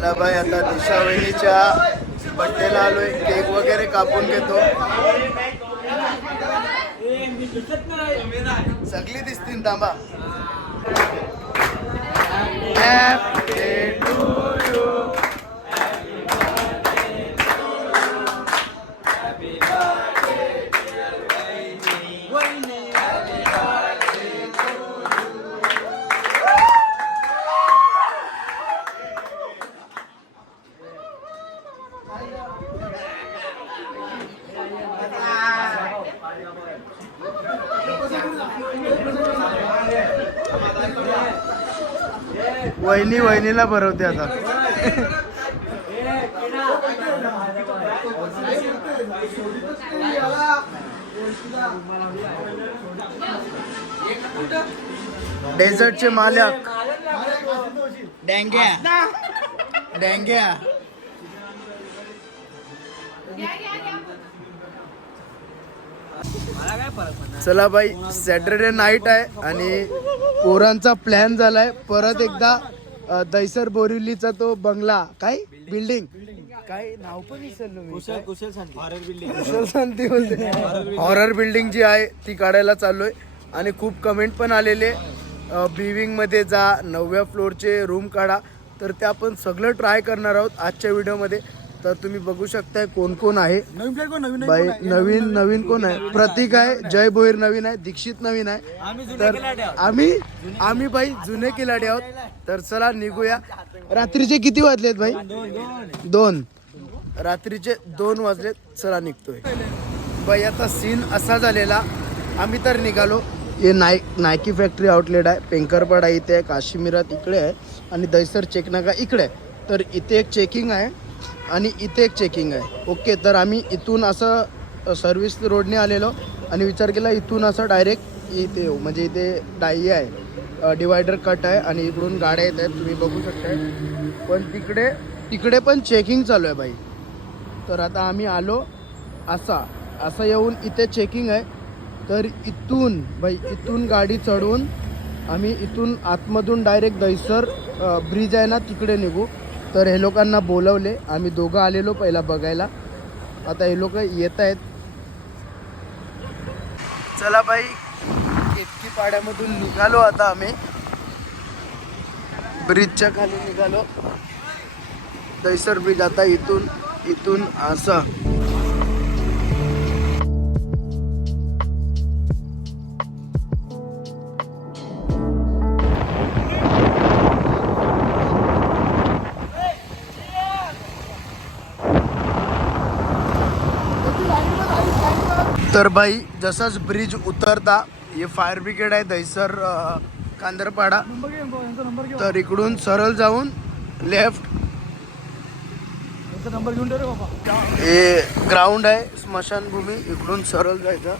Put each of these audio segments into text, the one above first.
चला आता दिशा वहिनीच्या बड्डेला आलोय. केक वगैरे कापून घेतो. सगळी दिसतील तांबा वहिनी वहिनीला भरवते आता. डेझर्टचे मालक. डँग्या. डँग्या. चला बाई सॅटरडे नाईट आहे आणि पोरांचा प्लॅन झालाय. परत एकदा दैसर बोरिवलीचा तो बंगला. काय? बिल्डिंग काय? नाव पण विसरलो हॉरर बिल्डिंग कुशल शांती. बोलते. हॉरर बिल्डिंग जी आहे ती काढायला चाललोय. आणि खूप कमेंट पण आलेले. बिविंगमध्ये जा नवव्या फ्लोअरचे रूम काढा. तर ते आपण सगळं ट्राय करणार आहोत आजच्या व्हिडिओमध्ये तर तुम्ही बघू शकताय कोण कोण आहे. नवीन कोण? नवीन बाई नवीन नवीन कोण आहे? प्रतीक आहे जय भोईर नवीन आहे दीक्षित नवीन आहे. तर. आम्ही आम्ही बाई जुने खिलाडी आहोत. तर चला निघूया. रात्रीचे किती वाजलेत भाई दोन दोन. दोन. रात्रीचे दोन वाजलेत. चला निघतोय. बाई आता सीन असा झालेला आम्ही तर निघालो. हे नाय नायकी फॅक्टरी आउटलेट आहे. पेंकरपाडा इथे आहे काश्मीरात इकडे आहे. आणि दैसर चेकनाका इकडे आहे. तर इथे एक चेकिंग आहे. आणि इथे एक चेकिंग आहे. ओके तर आम्ही इथून असं सर्व्हिस रोडने आलेलो आणि विचार केला इथून असं डायरेक्ट इथे येऊ. म्हणजे इथे डाई आहे डिवायडर कट आहे आणि इकडून गाड्या येत आहेत. तुम्ही बघू शकताय. पण तिकडे तिकडे पण चेकिंग चालू आहे बाई. तर आता आम्ही आलो असा असं येऊन इथे चेकिंग आहे. तर इथून बाई इथून गाडी चढवून आम्ही इथून आतमधून डायरेक्ट दैसर ब्रिज आहे ना तिकडे निघू. तर हे लोकांना बोलवले. आम्ही दोघं आलेलो पहिला बघायला. आता हे लोक येत आहेत. चला बाई इतकी पाड्यामधून निघालो आता आम्ही. ब्रिजच्या खाली निघालो. दैसर ब्रिज आता इथून इथून असा. तर बाई जसाच ब्रिज उतरता हे फायर ब्रिगेड आहे दैसर कांदरपाडा. तर इकडून सरळ जाऊन लेफ्ट नंबर घेऊन बाबा हे ग्राउंड आहे स्मशानभूमी. इकडून सरळ जायचं.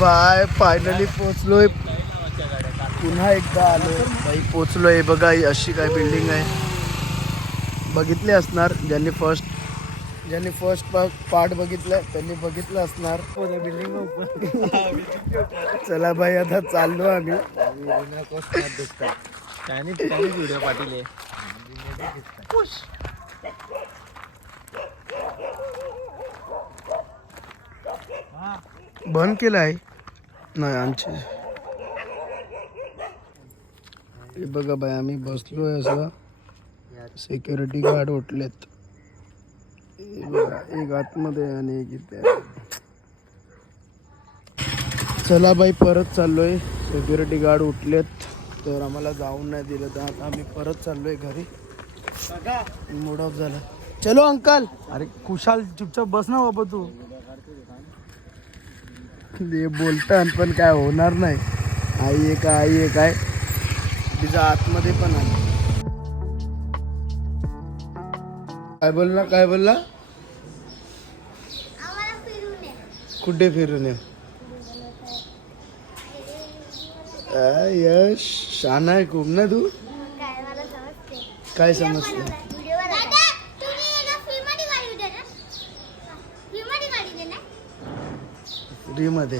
बाय फायनली पोचलोय पुन्हा एकदा आलो बाई पोचलोय बघा ही अशी काय बिल्डिंग आहे. बघितले असणार ज्यांनी फर्स्ट ज्यांनी फर्स्ट पार्ट बघितलं त्यांनी बघितलं असणार. बिल्डिंग चला बाई आता चाललो आम्ही. व्हिडिओ बंद केलं आहे. नाही आमचे बघा बाई आम्ही बसलो आहे असं. सिक्युरिटी गार्ड उठलेत. एक आतमध्ये आणि एक इथे. चला बाई परत चाललोय. सिक्युरिटी गार्ड उठलेत. तर आम्हाला जाऊन नाही दिलं तर आता आम्ही परत चाललोय घरी. मूड ऑफ झाला. चलो अंकल. अरे कुशाल चुपचाप बस ना बाबा तू. ते बोलतात पण काय होणार नाही. आई एक आई एक आहे. तिचा आतमध्ये पण आहे. काय बोलला? काय बोलला? कुठे फिरून ये? आ, यश शाना आहे खूप ना तू? काय समजते. काय समजते? व्हिडिओ दादा तुम्ही एका फ्री मध्ये गाडी दे ना फ्री मध्ये गाडी दे ना फ्री मध्ये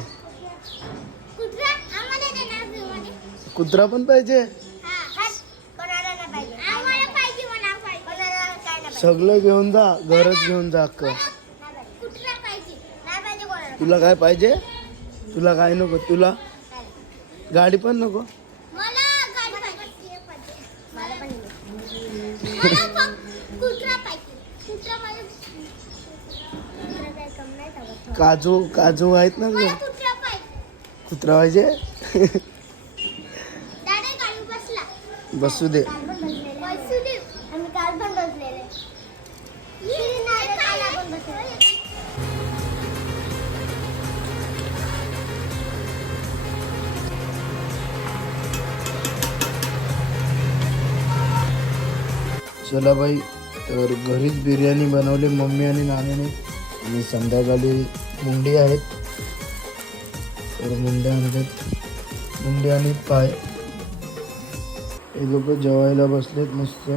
कुठला आम्हाला कुत्रा पण पाहिजे हा, हट. कोणाला नाही पाहिजे. आम्हाला पाहिजे म्हणा पाहिजे. कोणाला काय नाही पाहिजे. सगळं घेऊन जा घरच घेऊन जा अक्क. तुला काय पाहिजे? तुला काय नको? तुला. गाडी पण नको. काजू काजू आहेत ना कुत्रा पाहिजे. बसू दे. चला बाई तर घरीच बिर्याणी बनवली. मम्मी आणि नानाने. आणि संध्याकाळी मुंडी आहेत. तर मुंड्या आणतात मुंडी आणि पाय. हे लोक जेवायला बसलेत मस्त.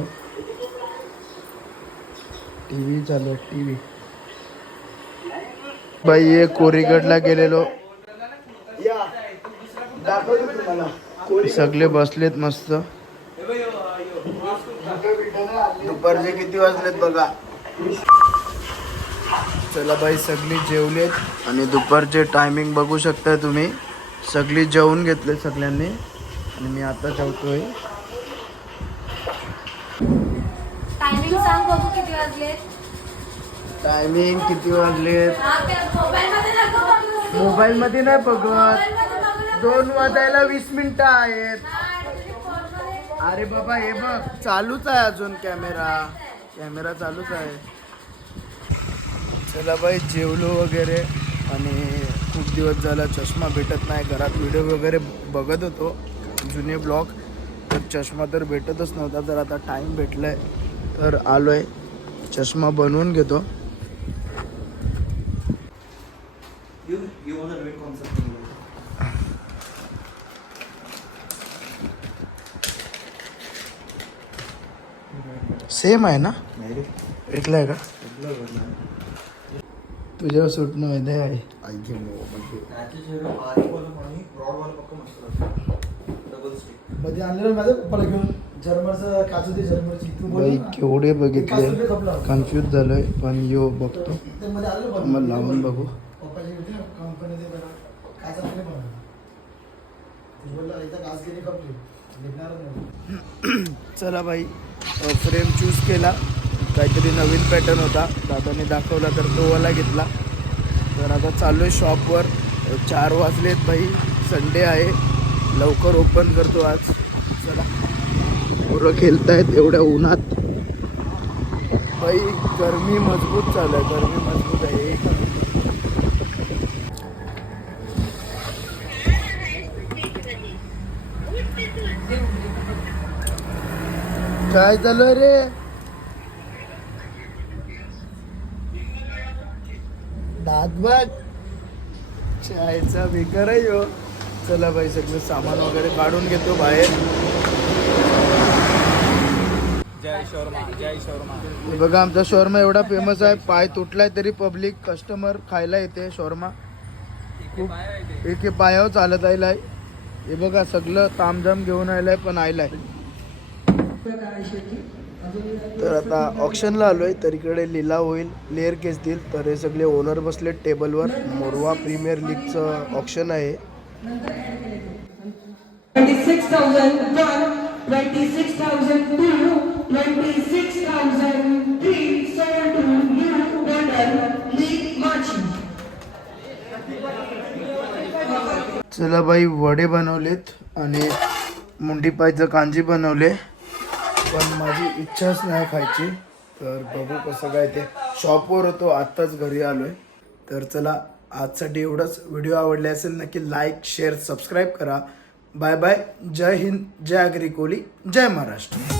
टी व्ही चालू टी व्ही बाई हे कोरीगडला गेलेलो. सगळे बसलेत मस्त. दुपारचे किती वाजलेत बघा? चला बाई सगळी जेवलेत. आणि दुपारचे टायमिंग बघू शकता तुम्ही. सगळी जेवून घेतले सगळ्यांनी. आणि मी आता जेवतोय. टायमिंग सांग बघू किती वाजले टायमिंग किती वाजलेत? मोबाईल मध्ये नाही बघत. दोन वाजायला वीस मिनिटं आहेत. अरे बाबा हे बघ. चालूच आहे अजून कॅमेरा. कॅमेरा चालूच आहे. चला बाई जेवलो वगैरे आणि खूप दिवस झाला चष्मा भेटत नाही. घरात व्हिडिओ वगैरे बघत होतो जुने ब्लॉग तर चष्मा तर भेटतच नव्हता तर आता टाईम भेटलाय. तर आलोय चष्मा बनवून घेतो. सेम आहे ना ऐकलंय का तुझ्यावर सुटणं माहिती आहे मध्ये आणलेलं माझ्या पप्पाला घेऊन जर्मनचं काजू दे जर्मनची तू बोल बाई ना. केवढे बघितले काजू दे खपला. कन्फ्यूज झालोय पण यो बघतो ते मध्ये आलेलं बघ. मग लावून बघू पप्पाची होती ना कंपनी ते बघा. काय चाललंय बघा. ते बोलला एकदा काज केली खपली निघणारच नाही चला बाई फ्रेम चूज केला. काहीतरी नवीन पॅटर्न होता. दादाने दाखवला तर तोवाला घेतला. तर आता चाललो आहे शॉपवर चार वाजलेत बाई संडे आहे. लवकर ओपन करतो आज. चला. पोरं खेळतायत एवढ्या उन्हात. बाई गरमी मजबूत चालू आहे. गरमी मजबूत. काय झालं रे? दात बघ. चायचा बेकार आहे. चला बाई सगळं सामान वगैरे काढून घेतो बाहेर. जय शोरमा जय शोरमा. बघा आमचा शॉर्मा एवढा फेमस आहे. पाय तुटलाय तरी पब्लिक कस्टमर खायला येते शॉर्मा. खूप एक पायावर चालत आयलाय. हे बघा सगळं तामझाम घेऊन आयलाय पण आयलाय. तर आता ऑप्शनला आलोय तर इकडे लिलाव होईल प्लेअर घेतील तर हे सगळे ओनर बसले टेबलवर. मोरवा प्रीमियर लीगचं ऑप्शन आहे 26,001, 26,002, 26,003 sold to New Golden League Machi. चला बाई वडे बनवलेत आणि मुंडी पायचं कांजी बनवले. पण माझी इच्छाच नाही खायची. तर बघू कसं काय ते शॉपवर होतो आत्ताच घरी आलोय. तर चला आजसाठी एवढंच. व्हिडिओ आवडले असेल नक्की लाईक शेअर सबस्क्राईब करा. बाय बाय जय हिंद जय आगरी कोली जय महाराष्ट्र.